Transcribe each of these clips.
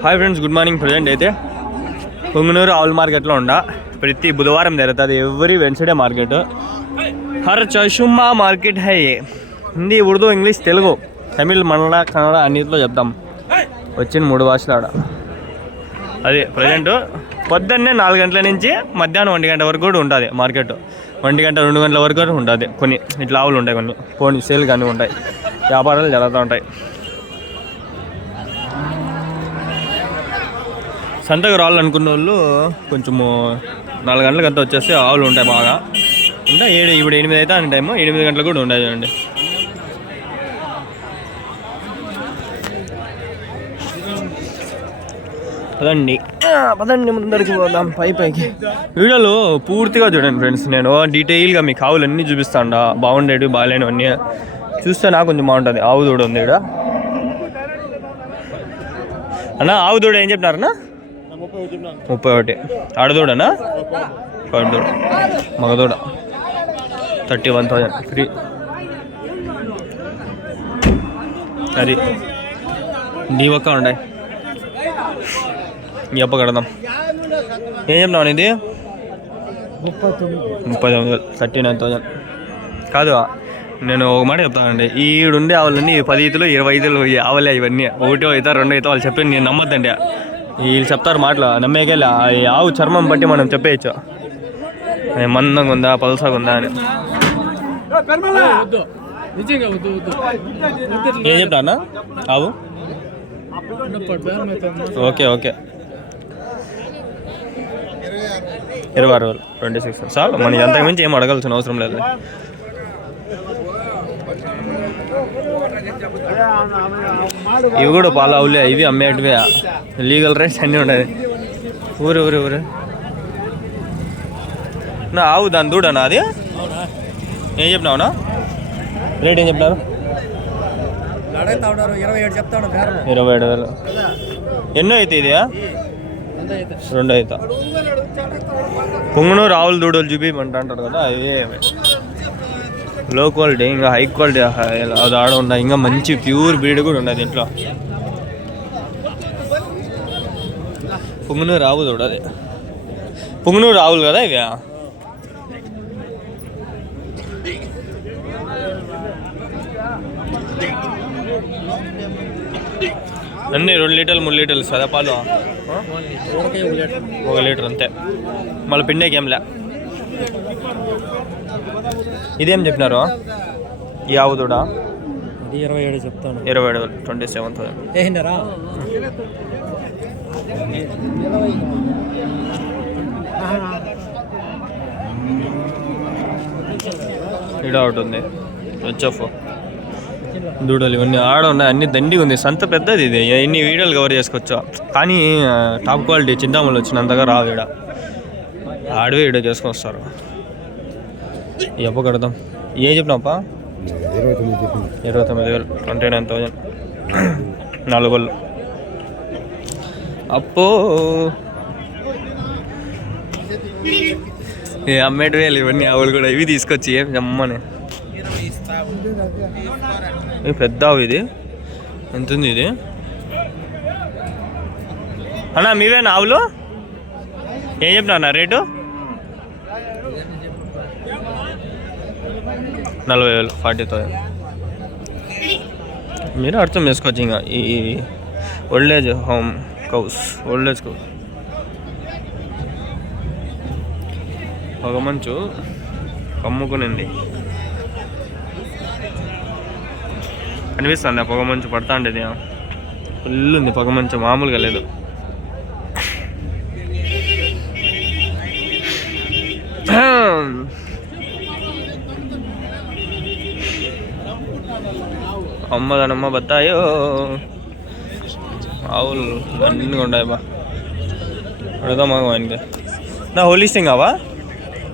Hi friends, good morning. Present అయితే పొంగునూరు ఆవుల మార్కెట్లో ఉండా. ప్రతి బుధవారం జరుగుతుంది, ఎవ్రీ వెన్స్డే మార్కెట్. హర్ చషుమా మార్కెట్ హై. హిందీ, ఉర్దూ, ఇంగ్లీష్, తెలుగు, తమిళ్, మలయాళ, కన్నడ అన్నింటిలో చెప్తాం. వచ్చిన 3 భాషలు ఆడ. అదే ప్రజెంట్ పొద్దున్నే 4 గంటల నుంచి మధ్యాహ్నం 1 గంట వరకు కూడా ఉంటుంది మార్కెట్. 1 గంట 2 గంటల వరకు కూడా ఉంటుంది. కొన్ని ఇట్లా ఆవులు ఉంటాయి, కొన్ని పోనీ సేల్ కానీ ఉంటాయి, వ్యాపారాలు జరుగుతూ ఉంటాయి. సంతకు రావాలనుకున్న వాళ్ళు కొంచెము 4 గంటలకంతా వచ్చేస్తే ఆవులు ఉంటాయి బాగా. అంటే ఇప్పుడు 8 అయితే అని టైము, 8 గంటలకు కూడా ఉంటాయి చూడండి. పదండి ముందరికి పోదాం, పైకి. వీడియోలో పూర్తిగా చూడండి ఫ్రెండ్స్. నేను డీటెయిల్గా మీకు ఆవులు అన్నీ చూపిస్తాను, బాగుండేవి బాగాలేనివన్నీ. చూస్తే నాకు కొంచెం బాగుంటుంది. ఆవు దూడ ఉంది ఇక్కడ అన్నా. ఆవు దూడ ఏం చెప్పినారన్నా? 31. ఆడదూడనా? ఆడదూడ. మగదూడ 31,000 ఫ్రీ. అది నీ ఒక్క ఉండే ఎప్ప కడదాం. ఏం చెప్పినావు ఇది? 39,000 39,000 కాదు. నేను ఒక మాట చెప్తానండి, ఈడుండే ఆవులన్నీ 10 ఈతలు 20 ఈతలు ఆవలే. ఇవన్నీ 1 అవుతా 2 అవుతా వాళ్ళు చెప్పి నేను నమ్మద్దండి. వీళ్ళు చెప్తారు మాటలు నమ్మేకెళ్ళి. ఆవు చర్మం బట్టి మనం చెప్పేయచ్చు, మందంగా ఉందా పల్సగా ఉందా అని. ఏం చెప్తా ఆవు? ఓకే 26,000 26 చాలు. మనకి అంతకు మించి ఏం అడగాల్సిన అవసరం లేదు. ఇవి కూడా పాల ఆవులే, ఇవి అమ్మేటివే. లీగల్ రైట్స్ అన్నీ ఉన్నాయి. ఊరు నా ఆవు దాని దూడనా అది? ఏం చెప్పినావునా? రేట్ ఏం చెప్పినారు? 27,000. ఎన్నో అయితే ఇది? 2 అవుతా. పొంగునూరు ఆవులు దూడలు చూపించమంటారు కదా, అవే లో క్వాలిటీ. ఇంకా హై క్వాలిటీ అది ఆడ ఉన్నాయి. ఇంకా మంచి ప్యూర్ బ్రీడ్ కూడా ఉన్నాయి దీంట్లో. పొంగునూరు ఆవు దూడ, అది పొంగునూరు ఆవులు కదా ఇవి. అన్నీ 2 లీటర్లు 3 లీటర్లు సదా పాలు. 1 లీటర్ అంతే. మళ్ళీ పిండేకి ఏంలే. ఇదేం చెప్పినారు ఈ ఆవు దూడ? 27 చెప్తాను. 27,000 27,000. ఇక్కడ ఒకటి ఉంది హెచ్ఎఫ్ దూడలు. ఇవన్నీ ఆడ ఉన్నాయి, అన్ని దండిగా ఉంది. సంత పెద్దది ఇది, ఎన్ని వీడియోలు కవర్ చేసుకోవచ్చు. కానీ టాప్ క్వాలిటీ చింతామూలు వచ్చినంతగా రావు. ఇక్కడ ఆడవే వీడియో చేసుకొని వస్తారు. ఎప్ప కడదాం? ఏం చెప్పినాపా? 29,000 29,000. 4 గొల్లు. అప్పో అమ్మేటివేలు ఇవన్నీ ఆవులు కూడా. ఇవి తీసుకొచ్చి ఏం జమ్మని. ఇది పెద్ద ఆవు. ఇది ఎంత ఉంది ఇది అన్నా? మీవేనా ఆవులు? ఏం చెప్పినా అన్న రేటు? 40,000 40,000. మీరు అర్థం చేసుకోవచ్చు. ఇంకా ఈ old age home cows, old age cows. పొగ మంచు కమ్ముకునింది అనిపిస్తుంది. పొగ మంచు పడతా ఉండేది, ఫుల్ ఉంది పొగ మంచు, మామూలుగా లేదు. అమ్మదనమ్మ బత్తాయో. ఆవులు అన్నీ ఉన్నాయి బా. అడుగుదామా ఆయనకి? నా హోలిస్టింగ్ అవా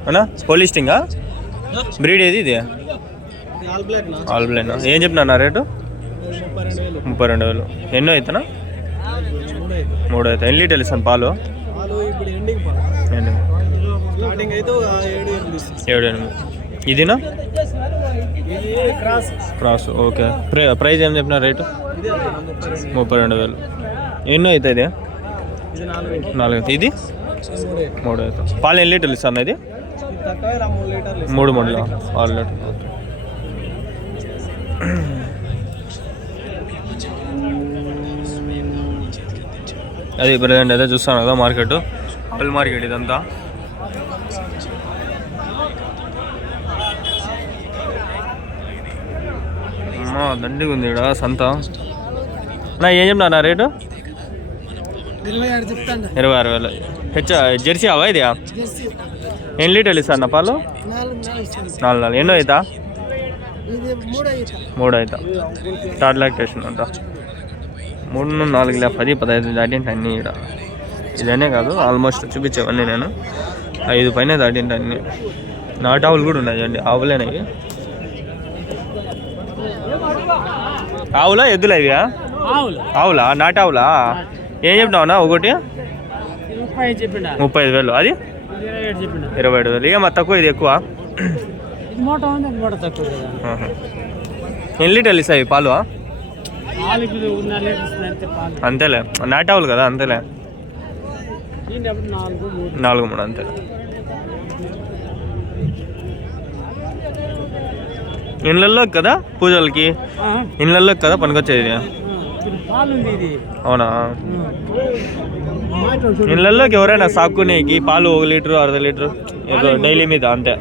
అన్నా? హోలిస్టింగా బ్రీడ్ ఏది ఇది? ఆల్ బ్లైనా? ఏం చెప్పినా రేటు? 32,000. ఎన్నో అవుతానా? 3 అవుతా. ఎన్ని లీటర్లు ఇస్తాను పాలు? 7-8. ఇదినా? క్రాస్. ఓకే. ప్రైస్ ఏం చెప్పిన రేటు? 32,000. ఎన్నో అవుతుంది ఇది 4 4 ఇది 3 అవుతుంది. పాలు ఎన్ని లీటర్లు ఇస్తాను ఇది? 3 లీటర్లు 6 లీటర్లు. అది ప్రజెంట్ అయితే చూస్తాను కదా మార్కెట్, ఆవుల మార్కెట్ ఇదంతా. దండిగా ఉంది ఇక్కడ సంత. నా ఏం చెప్తున్నా రేటు? 26,000. జెర్సీ అవా ఇది? ఎన్ని లీటర్లు ఇస్తా అన్న పాలు? 4 ఎన్నో అవుతా? 3 అవుతా. థర్డ్ లాక్టేషన్ అంట. 3, 4, 10, 15 దాటింటి అన్నీ ఇక్కడ. ఇదనే కాదు ఆల్మోస్ట్ చూపించేవన్నీ నేను 5 పైన దాటింటి అన్నీ. నాటు ఆవులు కూడా ఉన్నాయి అండి, ఆవులేనవి. ఆవులా ఎద్దులు అవి? ఆవులా? నాటు ఆవులా? ఏం చెప్పినావునా ఒకటి? 35,000. అది 27,000. ఏమో తక్కువ, ఇది ఎక్కువ. ఎన్ని లీటర్లు ఇస్తాయి పాలు? అంతేలే, నాటు ఆవులు కదా, అంతేలే. 4, 3 అంతే. ఇళ్ళల్లోకి కదా పూజలకి, ఇళ్ళల్లోకి కదా పనికొచ్చేది. అవునా? ఇళ్ళల్లోకి ఎవరైనా సాక్కునేకి పాలు 1 లీటరు 1/2 లీటరు ఏదో డైలీ మీద అంతే.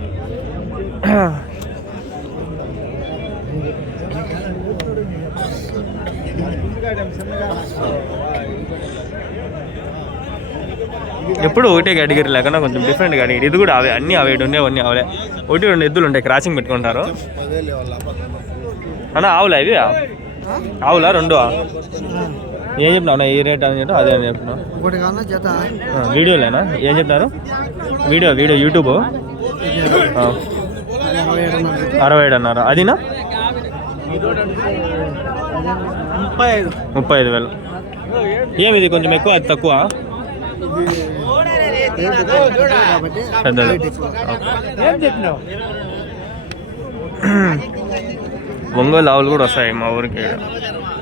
ఎప్పుడు ఒకటే కేటగిరీ లేకుండా కొంచెం డిఫరెంట్ కేటగిరీ. ఇది కూడా అవే, అన్నీ అవే ఉండేవన్నీ అవే. 1-2 ఎద్దులు ఉంటాయి, క్రాసింగ్ పెట్టుకుంటారు అన్న. ఆవులా ఇవి? ఆవులా 2? ఏం చెప్పినావు ఈ రేట్ అని చెప్పి? అదే అని చెప్పినావు. వీడియోలేనా? ఏం చెప్పినారు? వీడియో యూట్యూబ్ 67 అన్నారు. అదినా 35,000. ఏమిది కొంచెం ఎక్కువ, అది తక్కువ? పెద్దది. ఒంగోలు ఆవులు కూడా వస్తాయి మా ఊరికి.